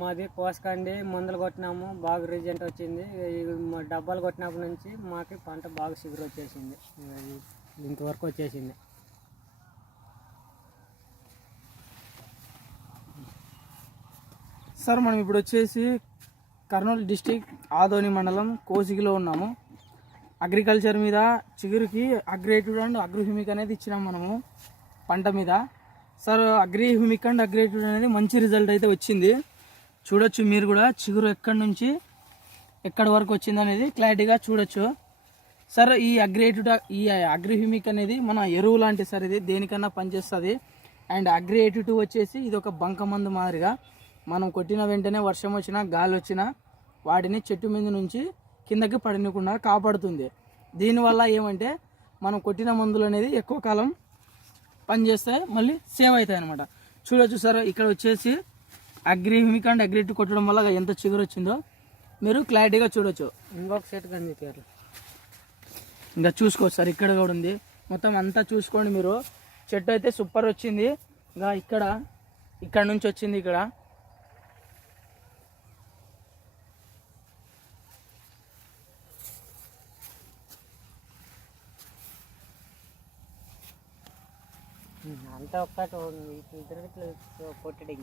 మాది కోసకండి, మందులు కొట్టినాము, బాగా రిజల్ట్ వచ్చింది. డబ్బాలు కొట్టినప్పటి నుంచి మాకు పంట బాగా చిగురు వచ్చేసింది. ఇంతవరకు వచ్చేసింది. సార్ మనం ఇప్పుడు వచ్చేసి కర్నూలు డిస్టిక్ ఆదోని మండలం కోసిగిలో ఉన్నాము. అగ్రికల్చర్ మీద చిగురుకి అగ్రేటెడ్ అండ్ అగ్రోహ్యూమిక్ అనేది ఇచ్చినాం మనము పంట మీద. సార్ అగ్రోహ్యూమిక్ అండ్ అగ్రేటెడ్ అనేది మంచి రిజల్ట్ అయితే వచ్చింది. చూడొచ్చు మీరు కూడా చిగురు ఎక్కడి నుంచి ఎక్కడి వరకు వచ్చింది అనేది క్లారిటీగా చూడొచ్చు. సార్ ఈ అగ్రోహ్యూమిక్ అనేది మన ఎరువు లాంటి సార్, ఇది దేనికన్నా పనిచేస్తుంది. అండ్ అగ్రేటెడ్ వచ్చేసి ఇది ఒక బంక మందు మాదిరిగా మనం కొట్టిన వెంటనే వర్షం వచ్చినా గాలి వచ్చినా వాటిని చెట్టు మీద నుంచి కిందకి పడనీయకుండా కాపాడుతుంది. దీనివల్ల ఏమంటే మనం కొట్టిన మందులు అనేది ఎక్కువ కాలం పనిచేస్తాయి, మళ్ళీ సేవ్ అవుతాయి అనమాట. చూడొచ్చు సార్ ఇక్కడ వచ్చేసి అగ్రోహ్యూమిక్ అండ్ అగ్రేటెడ్ కొట్టడం వల్ల ఎంత చిగురు వచ్చిందో మీరు క్లారిటీగా చూడొచ్చు. ఇంకొక సెట్ కానీ ఇంకా చూసుకోవచ్చు సార్, ఇక్కడ కూడా ఉంది. మొత్తం అంతా చూసుకోండి మీరు. చెట్టు అయితే సూపర్ వచ్చింది. ఇంకా ఇక్కడ నుంచి వచ్చింది ఇక్కడ. అంతా ఒక్కటి ఇద్దరు కొట్టడం.